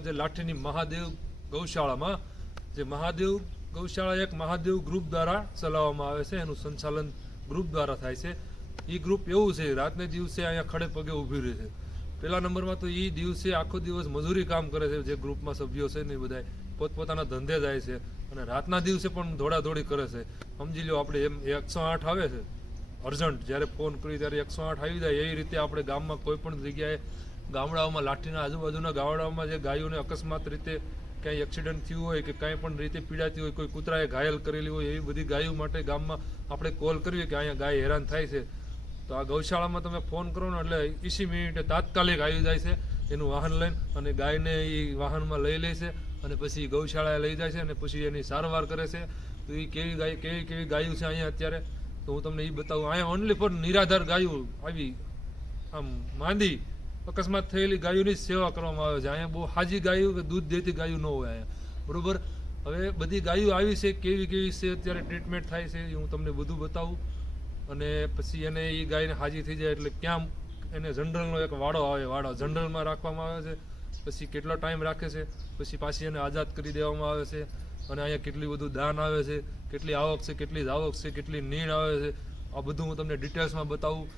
આજે લાઠીની મહાદેવ ગૌશાળામાં, જે મહાદેવ ગૌશાળા એક મહાદેવ ગ્રુપ દ્વારા ચલાવવામાં આવે છે, એનું સંચાલન ગ્રુપ દ્વારા થાય છે. એ ગ્રુપ એવું છે, રાતને દિવસે અહીંયા ખડે પગે ઊભી રહે છે. પહેલા નંબરમાં તો એ દિવસે આખો દિવસ મજૂરી કામ કરે છે, જે ગ્રુપમાં સભ્યો છે ને એ બધા પોતપોતાના ધંધે જાય છે અને રાતના દિવસે પણ દોડાદોડી કરે છે. સમજી લો આપણે એમ એકસો આઠ આવે છે, અર્જન્ટ, જ્યારે ફોન કરી ત્યારે એકસો આઠ આવી જાય, એ રીતે આપણે ગામમાં કોઈ પણ જગ્યાએ ગામડાઓમાં લાઠીના આજુબાજુના ગામડાઓમાં જે ગાયોને અકસ્માત રીતે ક્યાંય એક્સિડન્ટ થયું હોય કે કાંઈ પણ રીતે પીડાતી હોય, કોઈ કૂતરાએ ઘાયલ કરેલી હોય એવી બધી ગાયો માટે ગામમાં આપણે કોલ કરીએ કે અહીંયા ગાય હેરાન થાય છે. તો આ ગૌશાળામાં તમે ફોન કરો ને એટલે ઈસી મિનિટે તાત્કાલિક આવી જાય છે એનું વાહન લઈને અને ગાયને એ વાહનમાં લઈ લે છે અને પછી ગૌશાળાએ લઈ જાય છે અને પછી એની સારવાર કરે છે. તો એ કેવી ગાય, કેવી કેવી ગાયું છે અહીંયા અત્યારે? તો હું તમને એ બતાવું. અહીંયા ઓનલી ફોર નિરાધાર ગાયો આવી આમ માંદી અકસ્માત થયેલી ગાયોની સેવા કરવામાં આવે છે. અહીંયા બહુ હાજી ગાયો કે દૂધ દેતી ગાયો ન હોય અહીંયા. બરાબર? હવે બધી ગાયો આવી છે, કેવી કેવી છે, અત્યારે ટ્રીટમેન્ટ થાય છે એ હું તમને બધું બતાવું. અને પછી એને એ ગાયને હાજી થઈ જાય એટલે ક્યાં એને જનરલનો એક વાડો આવે, વાડો જનરલમાં રાખવામાં આવે છે. પછી કેટલો ટાઈમ રાખે છે, પછી પાછી એને આઝાદ કરી દેવામાં આવે છે. અને અહીંયા કેટલી બધું દાન આવે છે, કેટલી આવક છે, કેટલી આવક છે, કેટલી નીણ આવે છે. આ બધું હું તમને ડિટેલ્સમાં બતાવું.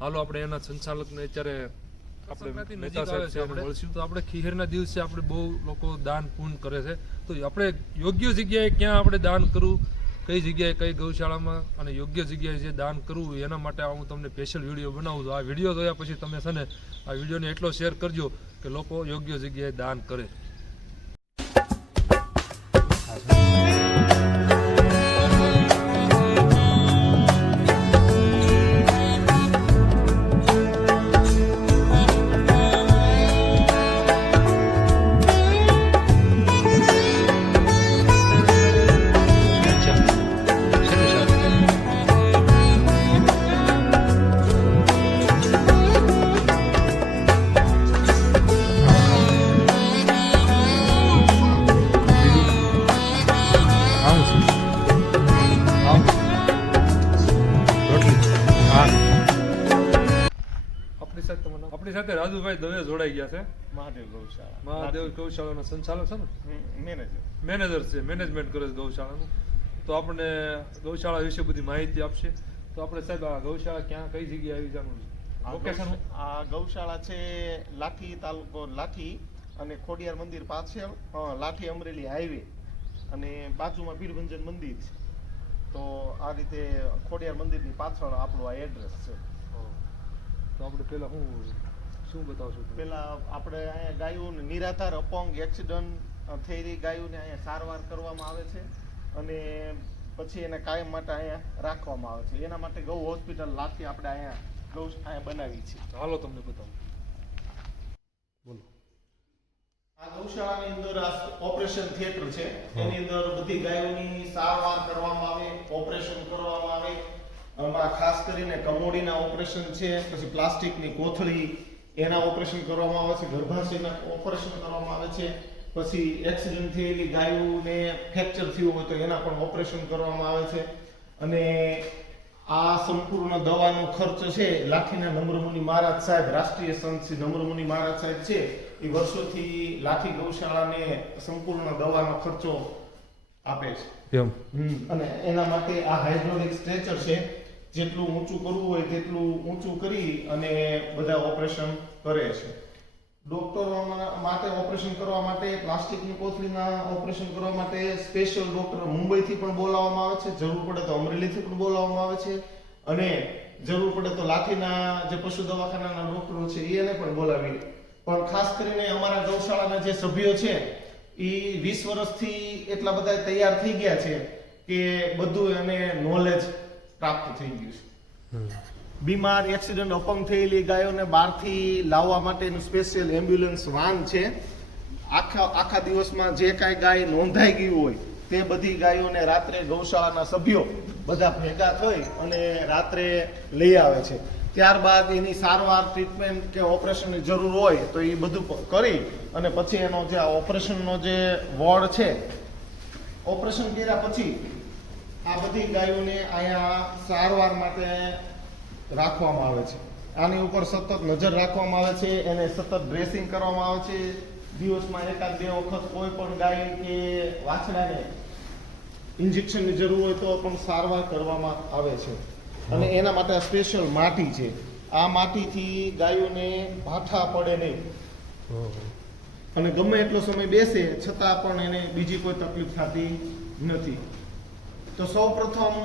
હાલો, આપણે એના સંચાલકને અત્યારે આપણે મહેતા સાહેબ છે આપણે. મળશું. તો આપણે ખીહેરના દિવસે આપણે બહુ લોકો દાન પૂર્ણ કરે છે. તો આપણે યોગ્ય જગ્યાએ ક્યાં આપણે દાન કરવું કઈ જગ્યાએ કઈ ગૌશાળામાં અને યોગ્ય જગ્યાએ જે દાન કરવું એના માટે હું તમને સ્પેશિયલ વીડિયો બનાવું છું. આ વીડિયો જોયા પછી તમે છે ને આ વિડીયોને એટલો શેર કરજો કે લોકો યોગ્ય જગ્યાએ દાન કરે. મહાદેવ ગૌશાળાના સંચાલક છે ને? મેનેજર. મેનેજર છે મેનેજમેન્ટ કરે છે ગૌશાળાનું. તો આપણને ગૌશાળા વિશે બધી માહિતી આપશે. તો આપણે સાહેબ આ ગૌશાળા ક્યાં કઈ જગ્યાએ આવી જવાનું છે લોકેશન આ ગૌશાળા છે લાઠી તાલુકો લાઠી અને ખોડિયાર મંદિર પાછળ લાઠી અમરેલી હાઈવે અને બાજુમાં પીરભંજન મંદિર છે. તો આ રીતે ખોડિયાર મંદિરની પાછળ આપણું આ એડ્રેસ છે. તો આપણે પેલા હું શું બતાવશો? પેલા આપણે અહીંયા ગાયોને નિરાધાર અપંગ એક્સિડન્ટ થયેલી ગાયોને અહીંયા સારવાર કરવામાં આવે છે અને પછી એને કાયમ માટે અહીંયા રાખવામાં આવે છે. એના માટે ગૌ હોસ્પિટલ લાઠી આપણે અહીંયા ગૌ અહીંયા બનાવી છે. હાલો તમને બતાવું. બોલો. આ ગૌશાળાની અંદર આ ઓપરેશન થિયેટર છે. એની અંદર બધી ગાયોની સારવાર કરવામાં આવે ઓપરેશન કરવામાં આવે. આમાં ખાસ કરીને કમોડીના ઓપરેશન છે પછી પ્લાસ્ટિકની કોથળી એના ઓપરેશન કરવામાં આવે છે ગર્ભાશયના ઓપરેશન કરવામાં આવે છે પછી એક્સિડન્ટ થયેલી ગાયોને ફ્રેક્ચર થયું હોય તો એના પણ ઓપરેશન કરવામાં આવે છે. અને આ સંપૂર્ણ દવાનો ખર્ચ છે લાઠીના નમ્રમુનિ મહારાજ સાહેબ રાષ્ટ્રીય સંત શ્રી નમ્રમુનિ મહારાજ સાહેબ છે એ વર્ષોથી લાઠી ગૌશાળાને સંપૂર્ણ દવાનો ખર્ચો આપે છે. અને એના માટે આ હાઇડ્રોલિક સ્ટ્રેચર છે જેટલું ઊંચું કરવું હોય તેટલું ઊંચું કરી અને બધા ઓપરેશન કરે છે. ડોક્ટરો માટે ઓપરેશન કરવા માટે, પ્લાસ્ટિકની કોથળીના ઓપરેશન કરવા માટે સ્પેશિયલ ડોક્ટર મુંબઈથી પણ બોલાવવામાં આવે છે, જરૂર પડે તો અમરેલીથી પણ બોલાવવામાં આવે છે અને જરૂર પડે તો લાઠીના જે પશુ દવાખાનાના ડોક્ટરો છે એને પણ બોલાવી પણ ખાસ કરીને અમારા ગૌશાળાના જે સભ્યો છે, એ વીસ વર્ષથી એટલા બધા તૈયાર થઈ ગયા છે કે બધું એને નોલેજ પ્રાપ્ત થઈ ગયું છે. બીમાર એક્સિડન્ટ અપંગ થયેલી ગાયોને બહારથી લાવવા માટેનું સ્પેશિયલ એમ્બ્યુલન્સ વાન છે. આખા આખા દિવસમાં જે કાંઈ ગાય નોંધાઈ ગયું હોય તે બધી ગાયોને રાત્રે ગૌશાળાના સભ્યો બધા ભેગા થઈ અને રાત્રે લઈ આવે છે. ત્યારબાદ એની સારવાર ટ્રીટમેન્ટ કે ઓપરેશનની જરૂર હોય તો એ બધું કરી અને પછી એનો જે ઓપરેશનનો જે વોર્ડ છે ઓપરેશન કર્યા પછી આ બધી ગાયોને અહીંયા સારવાર માટે રાખવામાં આવે છે. આની ઉપર સતત નજર રાખવામાં આવે છે એને સતત ડ્રેસિંગ કરવામાં આવે છે. દિવસમાં એકાદ બે વખત કોઈ પણ ગાય કે વાછડાને ઇન્જેક્શનની જરૂર હોય તો પણ સારવાર કરવામાં આવે છે. અને એના માટે સ્પેશિયલ માટી છે. આ માટીથી ગાયોને ભાઠા પડે નહીં. અને ગમે એટલો સમય બેસે છતાં પણ એને બીજી કોઈ તકલીફ થતી નથી. તો સૌ પ્રથમ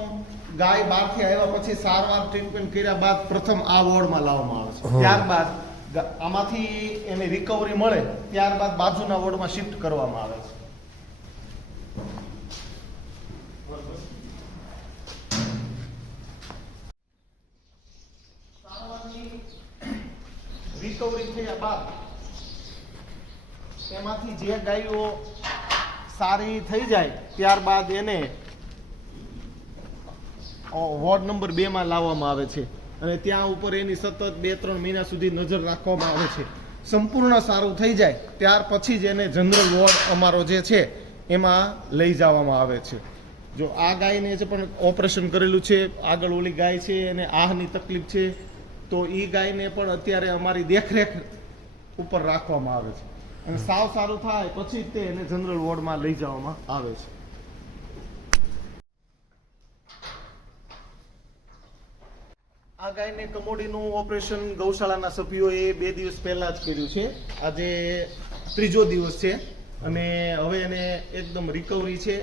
ગાય બહારથી આવ્યા પછી સારવાર ટ્રીટમેન્ટ કર્યા બાદ પ્રથમ આ વોર્ડમાં લાવવામાં આવે છે. ત્યારબાદ આમાંથી એને રિકવરી મળે ત્યારબાદ બાજુના વોર્ડમાં શિફ્ટ કરવામાં આવે છે. રિકવરી થયા બાદ એમાંથી જે ગાયો સારી થઈ જાય ત્યારબાદ એને વોર્ડ નંબર બે માં લાવવામાં આવે છે. અને ત્યાં ઉપર એની સતત બે ત્રણ મહિના સુધી નજર રાખવામાં આવે છે. સંપૂર્ણ સારું થઈ જાય, ત્યાર પછી જ એને જનરલ વોર્ડ અમારો જે છે, એમાં લઈ જવામાં આવે છે. જો આ ગાયને જે પણ ઓપરેશન કરેલું છે, આગળ ઓલી ગાય છે, એને આહની તકલીફ છે, તો એ ગાયને પણ અત્યારે અમારી દેખરેખ ઉપર રાખવામાં આવે છે. અને સાવ સારું થાય પછી જ તે એને જનરલ વોર્ડમાં લઈ જવામાં આવે છે. આ ગાયને કમોડીનું ઓપરેશન ગૌશાળાના સભ્યોએ બે દિવસ પહેલા જ કર્યું છે. આજે ત્રીજો દિવસ છે અને હવે એને એકદમ રિકવરી છે.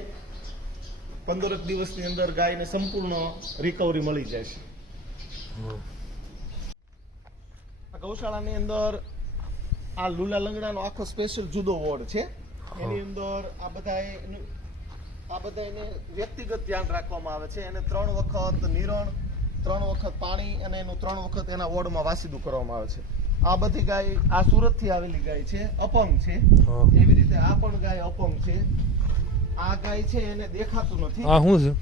પંદરક દિવસની અંદર ગાયને સંપૂર્ણ રિકવરી મળી જાય છે. આ ગૌશાળાની અંદર આ લુલા લંગડાનો આખો સ્પેશિયલ જુદો વોર્ડ છે. એની અંદર આ બધા આ બધા એને વ્યક્તિગત ધ્યાન રાખવામાં આવે છે. એને ત્રણ વખત નિરણ ત્રણ વખત પાણી અને એનું ત્રણ વખત એના વોર્ડમાં વાસીદું કરવામાં આવે છે. આ બધી ગાય આ સુરતથી આવેલી ગાય છે અપંગ છે. એવી રીતે આ પણ ગાય અપંગ છે. આ ગાય છે એને દેખાતું નથી. આ શું છે?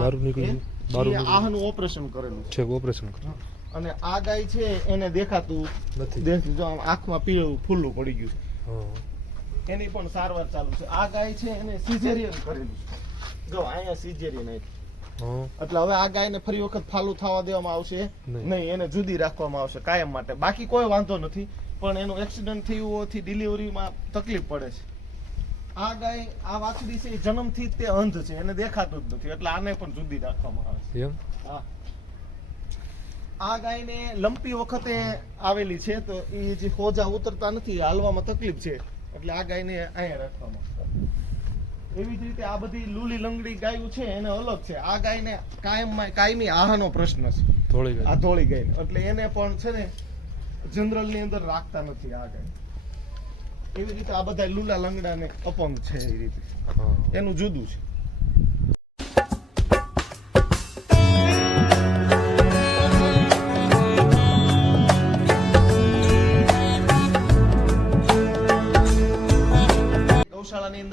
બારું નીકળ્યું. બારું આહનું ઓપરેશન કરેલું છે. ઓપરેશન કરેલું. અને આ ગાય છે એને દેખાતું નથી. દેખ જો આમ આંખમાં પીળું ફૂલું પડી ગયું. એની પણ સારવાર ચાલુ છે. આ ગાય છે એને સિઝેરિયન કરેલું છે. જો અહીંયા સિઝેરિયન હા. એટલે હવે આ ગાયને ફરી વખત ફાલું થવા દેવામાં આવશે. નહીં. નહીં એને જુદી રાખવામાં આવશે કાયમ માટે. બાકી કોઈ વાંધો નથી પણ એનું એક્સિડન્ટ થયું હોવાથી ડિલિવરીમાં તકલીફ પડે છે. આ ગાય આ વાછડી છે એ જન્મથી તે અંધ છે એને દેખાતું જ નથી. એટલે આને પણ જુદી રાખવામાં આવે છે. હા. આ ગાયને લંપી વખતે આવેલી છે તો એ જે હોજા ઉતરતા નથી હાલવામાં તકલીફ છે. એટલે આ ગાયને અહીંયા રાખવામાં આવે. એવી જ રીતે આ બધી લૂલી લંગડી ગાયો છે એને અલગ છે. આ ગાયને કાયમ કાયમી આહારનો પ્રશ્ન છે. થોડી આ ધોળી ગાય એટલે એને પણ છે ને જનરલની અંદર રાખતા નથી આ ગાય. એવી રીતે આ બધા લૂલા લંગડાને અપંગ છે એ રીતે. એનું જુદું છે.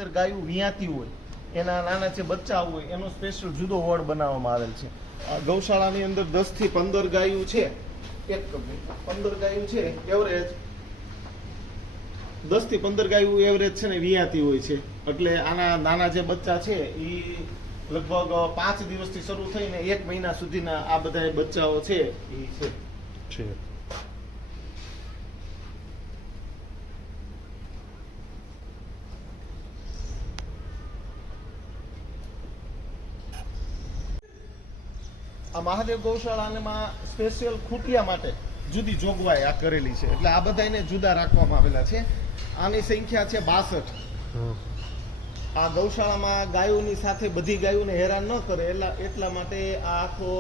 અંદર ગાયું વિયાતી હોય, એના નાના જે બચ્ચા હોય, એનો સ્પેશિયલ જુદો વોર્ડ બનાવવામાં આવેલ છે. આ ગૌશાળાની અંદર દસથી પંદર ગાયું છે. એક પંદર ગાયું છે એવરેજ દસથી પંદર ગાયું એવરેજ છે ને વિયાતી હોય છે. એટલે આના નાના જે બચ્ચા છે એ લગભગ પાંચ દિવસથી શરૂ થઈને એક મહિના સુધીના આ બધા બચ્ચાઓ છે એ છે. આ મહાદેવ ગૌશાળામાં સ્પેશિયલ ખૂટિયા માટે જુદી જોગવાઈ આ કરેલી છે. એટલે આ બધાને જુદા રાખવામાં આવેલા છે. આની સંખ્યા છે બાસઠ. આ ગૌશાળામાં ગાયોની સાથે બધી ગાયોને હેરાન ન કરે એટલા એટલા માટે આ આખો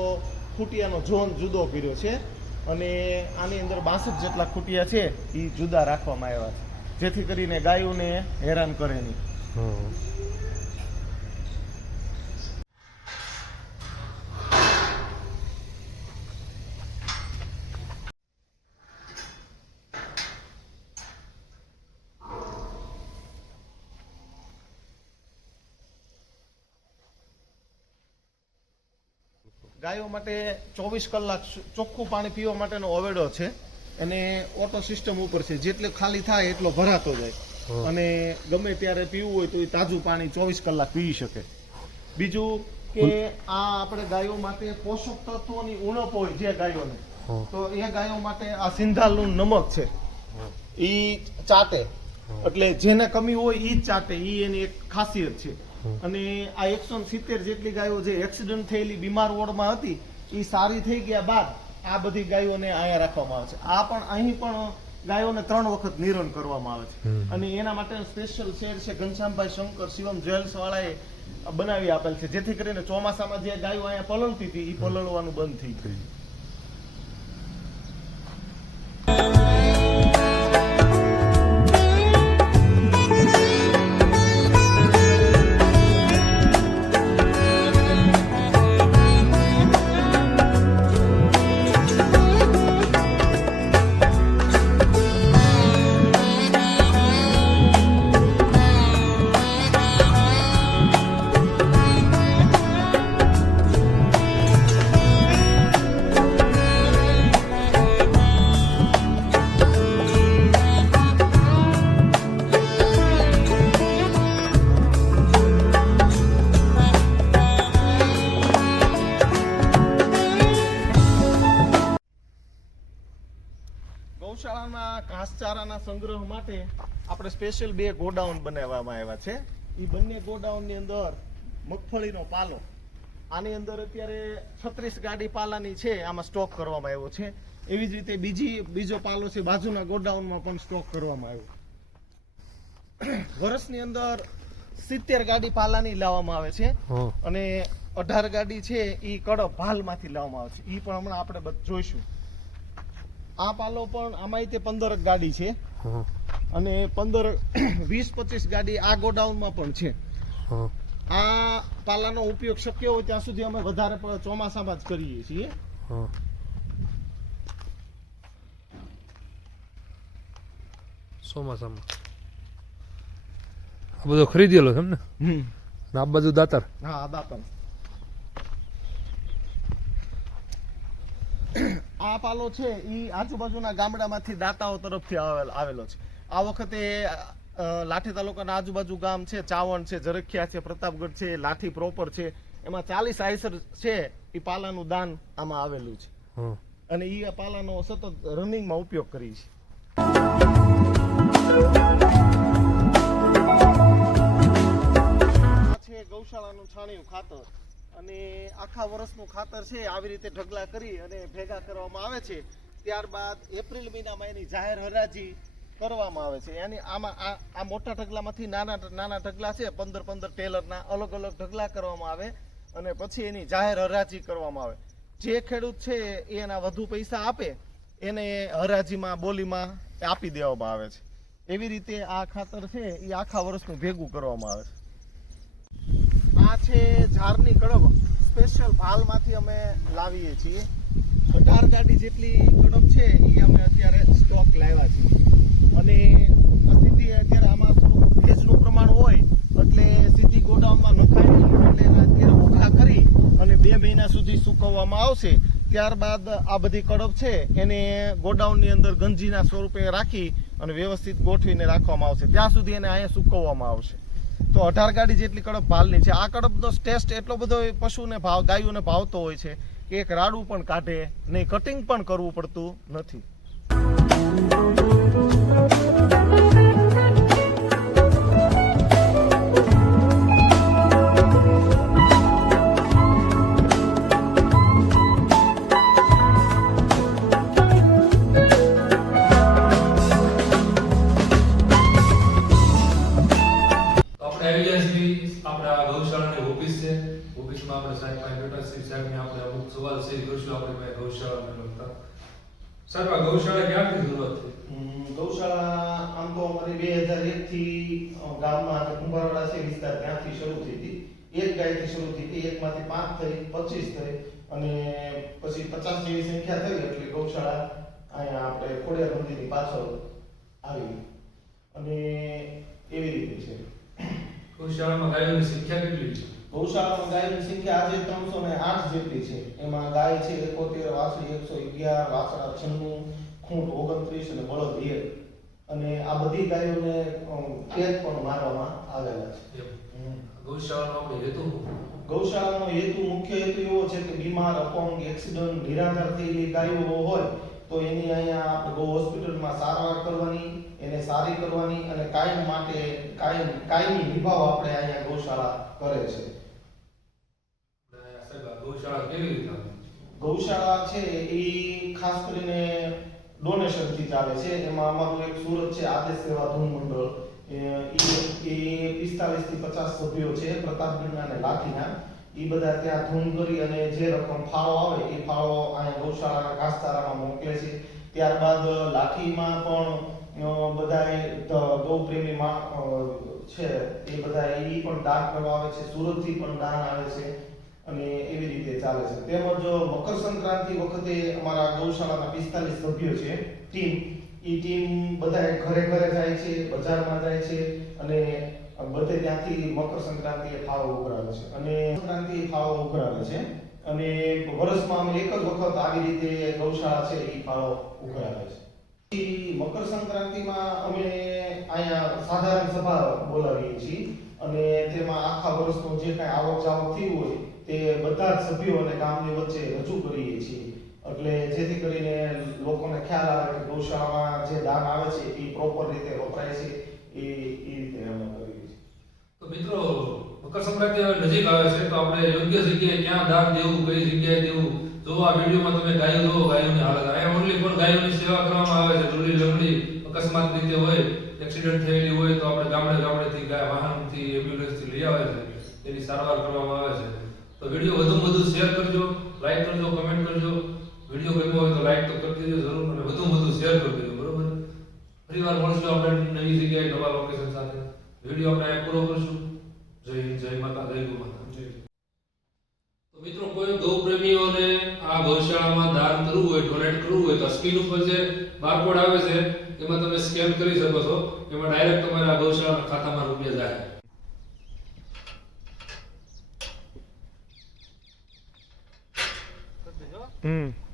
ખૂટિયાનો ઝોન જુદો કર્યો છે. અને આની અંદર બાસઠ જેટલા ખૂટિયા છે એ જુદા રાખવામાં આવ્યા છે. જેથી કરીને ગાયોને હેરાન કરે નહીં. ગાયો માટે ચોવીસ કલાક ચોખ્ખું પાણી પીવા માટેનો ઓવેડો છે અને ઓટો સિસ્ટમ ઉપર છે. જેટલે ખાલી થાય એટલો ભરાતો જાય. અને ગમે ત્યારે પીવું હોય તો એ તાજું પાણી ચોવીસ કલાક પી શકે. બીજું કે આ આપણે ગાયો માટે પોષક તત્વોની ઉણપ હોય જે ગાયોને તો એ ગાયો માટે આ સિંધાલનું નમક છે. એ ચાટે. એટલે જેને કમી હોય એ જ ચાટે. એ એની એક ખાસિયત છે. અને આ એકસો સિત્તેર જેટલી ગાયો જે એક્સિડન્ટ થયેલી બીમાર વોર્ડમાં હતી એ સારી થઈ ગયા બાદ આ બધી ગાયોને અહીંયા રાખવામાં આવે છે. આ પણ અહીં પણ ગાયોને ત્રણ વખત નિરણ કરવામાં આવે છે. અને એના માટે સ્પેશિયલ શેર છે ઘનશ્યામભાઈ શંકર શિવમ જ્વેલ્સ વાળાએ બનાવી આપેલ છે. જેથી કરીને ચોમાસામાં જે ગાયો અહીંયા પલળતી હતી એ પલળવાનું બંધ થઈ ગયું. સંગ્રહ માટે આપણે સ્પેશિયલ બે ગોડાઉન બનાવવામાં આવ્યા છે. એ બંને ગોડાઉનની અંદર મગફળીનો પાલો. આની અંદર અત્યારે છત્રીસ ગાડી પાલાની છે આમાં સ્ટોક કરવામાં આવ્યો છે. એવી જ રીતે બીજી બીજો પાલો છે બાજુના ગોડાઉનમાં પણ સ્ટોક કરવામાં આવ્યો. વર્ષની અંદર સિત્તેર ગાડી પાલાની લાવવામાં આવે છે. અને અઢાર ગાડી છે એ કડપ ભાલમાંથી લાવવામાં આવે છે. એ પણ હમણાં આપણે બધું જોઈશું. આ પાલો પણ આમાંય તે પંદર ગાડી છે. અને પંદર વીસ પચીસ ગાડી આ ગોડાઉનમાં પણ છે. આ પાલાનો ઉપયોગ શક્ય હોય ત્યાં સુધી અમે વધારે ચોમાસામાં જ કરીએ છીએ. હા ચોમાસામાં. આ બધો ખરીદેલો છે ને? આ બાજુ દાતર? હા દાતર. આ પાલો છે એ આજુબાજુના ગામડામાંથી દાતાઓ તરફથી આવેલ- આવેલો છે. આ વખતે લાઠી તાલુકાના આજુબાજુ ગામ છે ચાવણ છે જરખિયા છે પ્રતાપગઢ છે લાઠી પ્રોપર છે. એમાં ચાલીસ આઈસર છે એ પાલાનું દાન આમાં આવેલું છે. અને એ પાલાનો સતત રનિંગમાં ઉપયોગ કરી છે ગૌશાળાનું છાણિયું ખાતર. અને આખા વર્ષનું ખાતર છે, આવી રીતે ઢગલા કરી અને ભેગા કરવામાં આવે છે. ત્યારબાદ એપ્રિલ મહિનામાં એની જાહેર હરાજી કરવામાં આવે છે. એની આમાં આ આ મોટા ઢગલામાંથી નાના નાના ઢગલા છે, પંદર પંદર ટેલરના અલગ અલગ ઢગલા કરવામાં આવે અને પછી એની જાહેર હરાજી કરવામાં આવે. જે ખેડૂત છે એના વધુ પૈસા આપે, એને હરાજીમાં, બોલીમાં આપી દેવામાં આવે છે. એવી રીતે આ ખાતર છે, એ આખા વર્ષનું ભેગું કરવામાં આવે છે. આ છે ઝારની કડબ સ્પેશિયલ ભાલમાંથી અમે લાવીએ છીએ. અઢાર ગાડી જેટલી કડબ છે, એ અમે અત્યારે સ્ટોક લાવ્યા છીએ. અને સીધી અત્યારે આમાં થોડું ભેજનું પ્રમાણ હોય, એટલે સીધી ગોડાઉનમાં નખાય એટલે અત્યારે ઊભા કરી અને બે મહિના સુધી સૂકવવામાં આવશે. ત્યારબાદ આ બધી કડબ છે, એને ગોડાઉનની અંદર ગંજીના સ્વરૂપે રાખી અને વ્યવસ્થિત ગોઠવીને રાખવામાં આવશે. ત્યાં સુધી એને અહીંયા સૂકવવામાં આવશે. તો અઢાર ગાડી જેટલી કડપ ભાલની છે. આ કડપનો ટેસ્ટ એટલો બધો પશુને ભાવ, ગાયોને ભાવતો હોય છે કે એક રાડું પણ કાઢે નહીં કટિંગ પણ કરવું પડતું નથી. આપણે સાહેબ પાસે બેઠા છીએ સાહેબને આપણે અમુક સવાલ છે એ આપણી પાસે ગૌશાળાને લગતા સાહેબ આ ગૌશાળા ક્યાંથી શરૂઆત થઈ? ગૌશાળા આમ તો અમારી બે હજાર એક થી ગામમાં કુંભારવાડા છે વિસ્તાર ત્યાંથી શરૂ થઈ હતી. એક ગાયથી શરૂ થઈ હતી એકમાંથી પાંચ થઈ પચીસ થઈ અને પછી પચાસ જેવી સંખ્યા થઈ એટલે ગૌશાળા અહીંયા આપણે ખોડિયાર મંદિરની પાછળ આવી. અને એવી રીતે છે. ગૌશાળામાં ગાયોની સંખ્યા કેટલી છે? ગૌશાળામાં ગાયની સંખ્યા આજે ત્રણસો ને આઠ જેટલી છે. એમાં ગાય છે એકોતેર વાછડી એકસો અગિયાર વાછડા છન્નું ખૂંટ ઓગણત્રીસ અને બળદ એક. અને આ બધી ગાયોને કેદ પણ મારવામાં આવેલા છે. ગૌશાળાનો હેતુ? ગૌશાળાનો હેતુ મુખ્ય હેતુ એવો છે કે બીમાર અપંગ એક્સિડન્ટ નિરાધાર થયેલી ગાયો હોય તો એની અહીંયા આપણે ગૌ હોસ્પિટલમાં સારવાર કરવાની એને સારી કરવાની અને કાયમ માટે કાયમ કાયમી વિભાવ આપણે અહીંયા ગૌશાળા કરે છે. ગૌશાળા કેવી રીતે ગૌશાળા છે એ ખાસ કરીને ડોનેશનથી ચાલે છે. એમાં અમારું એક સુરત છે આદેશ સેવા ધૂન મંડળ. એ પિસ્તાલીસથી પચાસ સભ્યો છે પ્રતાપગઢના અને લાઠીના. એ બધા ત્યાં ધૂન કરી અને જે રકમ ફાળો આવે એ ફાળો અહીંયા ગૌશાળાના ઘાસચારામાં મોકલે છે. ત્યારબાદ લાઠીમાં પણ બધા ગૌપ્રેમી છે. એ બધા એ પણ દાન કરવા આવે છે. સુરતથી પણ દાન આવે છે. અને એવી ચાલે છે. તેમજ મકર સંક્રાંતિ વખતે અમારા ગૌશાળાના પિસ્તાલીસ સભ્યો છે, ટીમ એ ટીમ બધા ઘરે ઘરે જાય છે, બજારમાં જાય છે અને બધે ત્યાંથી મકર સંક્રાંતિએ ફાળો ઉઘરાવે છે. અને સંક્રાંતિ ફાળો ઉઘરાવે છે અને વર્ષમાં અમે એક જ વખત આવી રીતે ગૌશાળા છે એ ફાળો ઉઘરાવે છે. મકર સંક્રાંતિમાં અમે અહીંયા સાધારણ સભા બોલાવીએ છીએ અને તેમાં આખા વર્ષનું જે કાંઈ આવક જાવક થયું હોય તે બધા જ સભ્યો અને ગામની વચ્ચે રજૂ કરીએ છીએ. એટલે જેથી કરીને લોકોને ખ્યાલ આવે કે ગૌશાળામાં જે દાન આવે છે, એ પ્રોપર રીતે વપરાય છે, એ એ રીતે અમે કરીએ છીએ. તો મિત્રો, મકર સંક્રાંતિ હવે નજીક આવે છે, તો આપણે યોગ્ય જગ્યાએ ક્યાં દાન દેવું, કઈ જગ્યાએ દેવું જો આ વિડીયોમાં તમે ગાયો જુઓ ગાયોની હાલત. અહીંયા ઓનલી પણ ગાયોની સેવા કરવામાં આવે છે. ડોલી લમડી અકસ્માત રીતે હોય એક્સિડન્ટ થયેલી હોય, તો આપણે ગામડે ગામડેથી ગાય, વાહનથી એમ્બ્યુલન્સથી લઈ આવે છે. એની સારવાર કરવામાં આવે છે. તો વીડિયો વધુ વધુ શેર કરજો લાઈક કરજો કમેન્ટ કરજો. વીડિયો ગમ્યો હોય તો લાઈક તો કરી દેજો જરૂર અને વધુ વધુ શેર કરી દેજો બરોબર? ફરીવાર મળશું આપણે નવી જગ્યાએ નવા લોકેશન સાથે. વીડિયો આપણે પૂરો કરશું. જય હિન્દ જય માતા જય ગૌ માતા. તો મિત્રો કોઈ ગૌ પ્રેમીઓને આ ગૌશાળામાં દાન કરવું હોય ડોનેટ કરવું હોય તો સ્ક્રીન ઉપર જે બારકોડ આવે છે એમાં તમે સ્કેન કરી શકો છો. એમાં ડાયરેક્ટ તમારા ગૌશાળાના ખાતામાં રૂપિયા જાય. Mm.